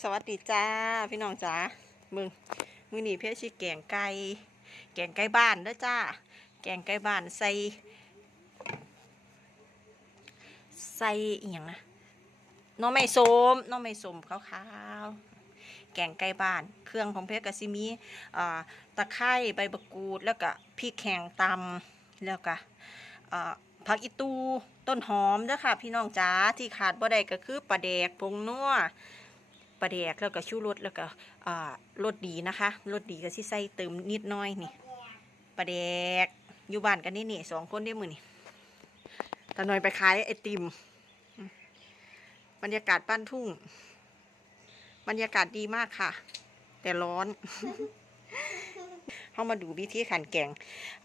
สวัสดีจ้าพี่น้องจ้ามึงมือหนีเพื่อชิแกงไก่แกงไก่บ้านเด้อจ้า แกงไก่บ้านใส่ใส่อีหยังนะน้องไม่สมน้องไม่สมขาวๆแกงไก่บ้าน เครื่องของเพชรกซิมีตะไคร้ใบมะกรูดแล้วก็พริกแห้งตำแล้วก็ผักอีตูต้นหอมเด้อค่ะ พี่น้องจ้าที่ขาดบ่ได้ก็คือปลาแดกผงนัว ปลาแดกแล้วก็ชูรสแล้วก็อ่ารสดีนะคะรสดีก็สิใส่เติมนิดหน้อยนี่ปลาแดกอยู่บ้านกันนี่นี่สองคนได้มือนี่ตาหน่อยไปขายไอติมอืมบรรยากาศบ้านทุ่ง บรรยากาศดีมากค่ะ แต่ร้อนเข้ามาดูวิธีขันแกง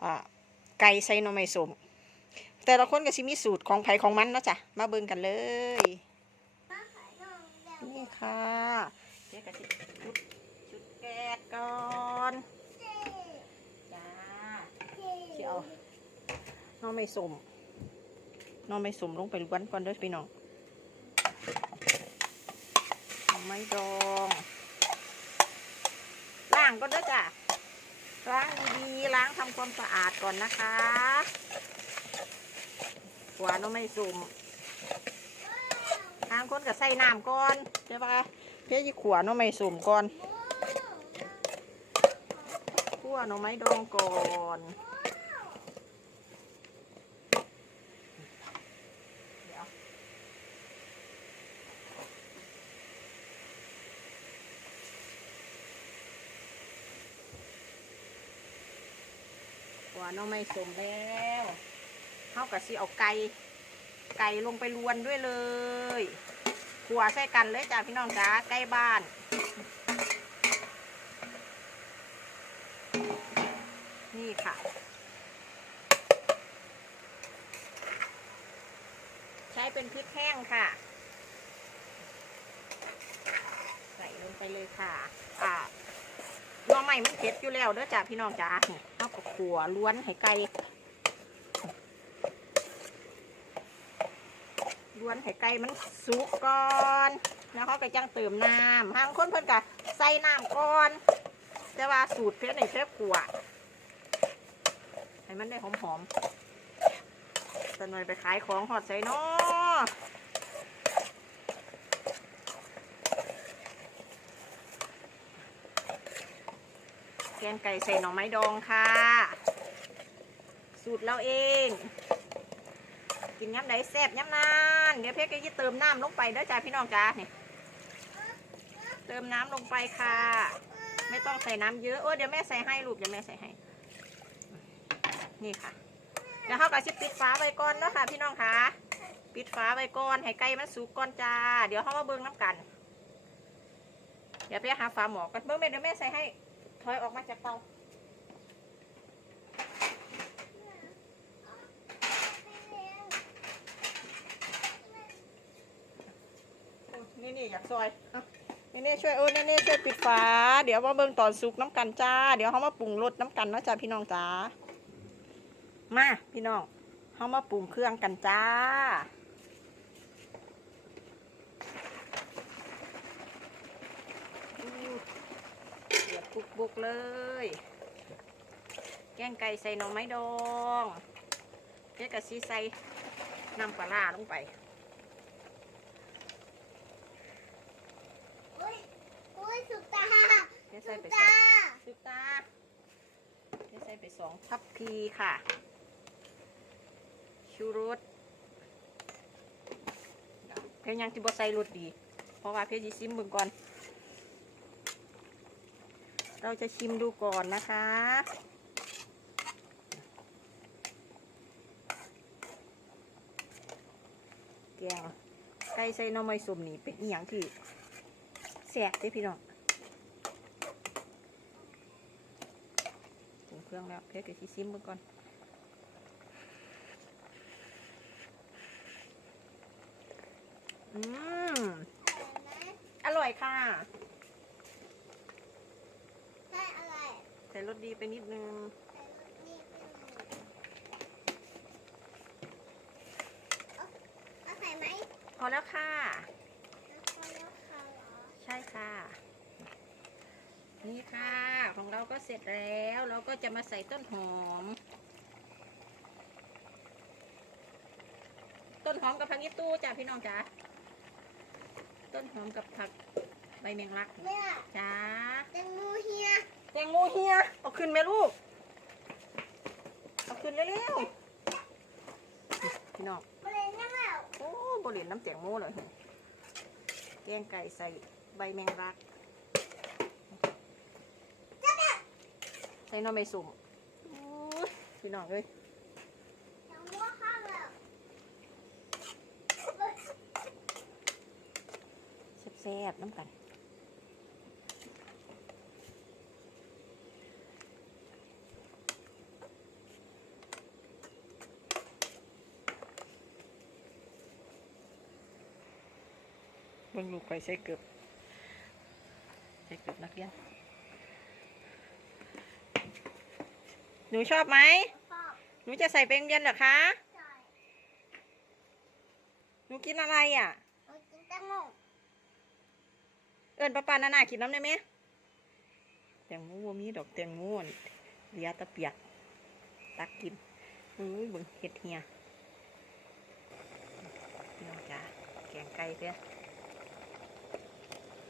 อ่าไก่ใส่หน่อไม้สมแต่ละคนก็สิมีสูตรของไผของมันเนาะจ้ะ มาเบิ่งกันเลย นี่ค่ะ กะทิชุดชุดแกะก่อนจ้าเชียวน้องไม่สมน้องไม่สมลงไปล้วนก่อนเด้อพี่น้องไม่ดองล้างก็เด้อจ้ะล้างดีๆล้างทำความสะอาดก่อนนะคะหัวน้องไม่สมทางคนก็ใส่น้ำก่อนใช่ปะ เพื่อจะขวานน่อไม้สุ่มก่อนขั่วหน่อไม้ดองก่อนขวหน่อไม้สุ่มแล้วเข้ากับสิเอาไก่ ไก่ลงไปรวนด้วยเลย ขัวใส่กันเลยจ้าพี่น้องจ้าใกล้บ้านนี่ค่ะ ใช้เป็นพริกแห้งค่ะ ใส่ลงไปเลยค่ะอ่าหน้อใหม่มันเผ็ดอยู่แล้วเด้อจ้าพี่น้องจ้าเอากับขัวล้วนให้ไก่ ล้วนไข่ไก่มันสุกก่อนแล้วเขาก็จังเติมน้ำทางคนเพิ่นก็ใส่น้ำก่อนแต่ว่าสูตรเพชรในเพชรขวดให้มันได้หอมๆจะหน่อยไปขายของหอดใส่นาะแกงไก่ใส่หน่อไม้ดองค่ะ สูตรเราเอง กินย้ำไหนแซ่บย้ำนานเดี๋ยวเพชรก็จะเติมน้ำลงไปเด้อจ้าพี่น้องจ้าเนี่ยเติมน้ำลงไปค่ะ ไม่ต้องใส่น้ำเยอะโอ้เดี๋ยวแม่ใส่ให้ลูกเดี๋ยวแม่ใส่ให้ นี่ค่ะ เดี๋ยวเขาก็จะปิดฝาไว้ก่อนเนาะค่ะ พี่น้องค่ะ ปิดฝาไว้ก่อนให้ไก่มันสุกก่อนจ้า เดี๋ยวเขามาเบิ้งน้ำกัน เดี๋ยวไปหาฝาหมอกันเบิ้งแม่เดี๋ยวแม่ใส่ให้ถอยออกมาจากเตา นี่นี่อยากซอยเนี่นี่ช่วยโอ้นี่นี่ช่วยปิดฝา เดี๋ยวมาเบิ่งตอนสุกน้ำกันจ้า เดี๋ยวเขามาปรุงรสน้ำกันนะจ้าพี่น้องจ้า มาพี่น้องเขามาปรุงเครื่องกันจ้าอู้เดือดปุกบุกเลย แกงไก่ใส่หน่อไม้ดองเจ๊กะซีใส่น้ำปลาร้าลงไป อุ้ยอุ้ยสุกตา เจ๊ใส่ สุก ไปสตาองสุกตาเจ๊ใส่ไปสองทัพพีค่ะ ชูรสเพียงยังที่บอใส่รสดี เพราะว่าเพียจีซิมเบิ่งก่อน เราจะชิมดูก่อนนะคะแกงไก่ใส่หน่อไม้ส้มนี่เป็นอหย่างที่แซ่บเด้พี่น้องปรุง เครื่องแล้วเพชรกับชีซิมเบิ่งก่อนอืมอร่อยค่ะใช่อะไรใส่รสดีไปนิดนึงใส่รสนี่เป็นเอาเอาใส่ไหมพอแล้วค่ะแล้วก็แล้วค่ะเห รอใช่ค่ะก็เสร็จแล้ว เราก็จะมาใส่ต้นหอม ต้นหอมกับผักยี่ตู้จ้าพี่น้องจ้าต้นหอมกับผักใบแมงลักแม่จ้าแตงโมเฮียแตงโมเฮียเอาขึ้นไหมลูก เอาขึ้นเร็วๆพี่น้องมาเลยนั่งแล้วโอ้บริเวณน้ำแตงโมเลยเห็นแกงไก่ใส่ใบแมงลัก ส่หน้อไม่สุ่มโอ้ยพี่น้องเอ้ยแซ่บๆน้ำกันเบิ่งลูกไก่ใส่เกือบใส่เกือบนักเรียน หนูชอบไหมพ่อหนูจะใส่เป็นเรียนเหรอคะใส่หนูกินอะไรอะเอากินแตงโมเอิญป้าปานานากินน้ำได้ไหมแตงโมบ่มีดอกแตงโมนเหลียตะเปียก ตักกินอุ้ยเบิ่งเห็ดเฮียพี่น้องจ้าแกงไก่เด้อ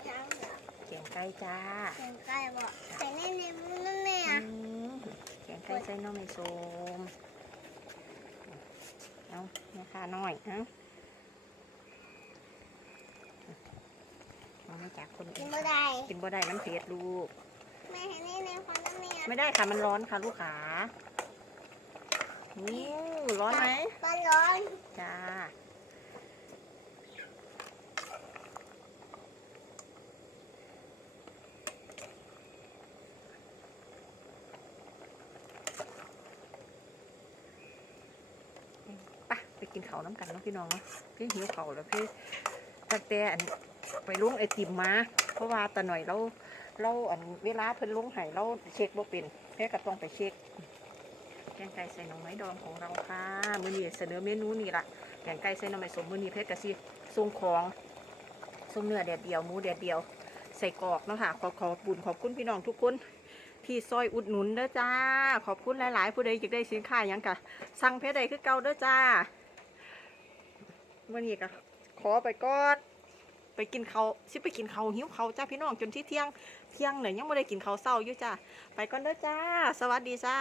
ยังเหรอแกงไก่จ้า แกงไก่บอกใส่ในในมือนั่นแม่อืมแกง ไก่ใส่หน้องไม่โซมเอาแม่ค้าน้อยเอาเอามาจากคนกิอื่นนบ่ได้กินบ่ได้มันเผ็ดลูก แม่ให้ในในคนนั่นแม่ไม่ได้ค่ะมันร้อนค่ะลูกขานี่ร้อนไหมก็ร้อนจ้า กินเขาวน้ำกันเนาะพี่น้องเนาะพี่หิวเขาวแล้วพี่ตั้งแต่อันไปลุงไอติมมา เพราะว่าตาหน่อยเราเราอันเวลาเพิ่นลุงไห้เราเช็คบ่เป็นแค่ก็ต้องไปเช็คแกงไก่ใส่หน่อไม้ดองของเราค่ะมื้อนี้เสนอเมนูนี้ละแกงไก่ใส่หน่อไม้สมมื้อนี้เพชรกะสิส่งของส่งเนื้อแดดเดียวหมูแดดเดียว ใส่กรอกเนาะค่ะขอขอบคุญขอบคุณพี่น้องทุกคนที่ซอยอุดหนุนเด้อจ้า ขอบคุณหลาย ๆ ผู้ใดอยากได้สินค้ายังกะสั่งเพจใดคือเก่าเด้อจ้า มื้อนี้ก็ขอไปก่อนไปกินเขาชิไปกินเขาหิวเขาจ้าพี่น้องจนที่เที่ยงเที่ยงเนี่ยยังไม่ได้กินเขาเศร้าอยู่จ้าไปก่อนเด้อจ้า สวัสดีจ้า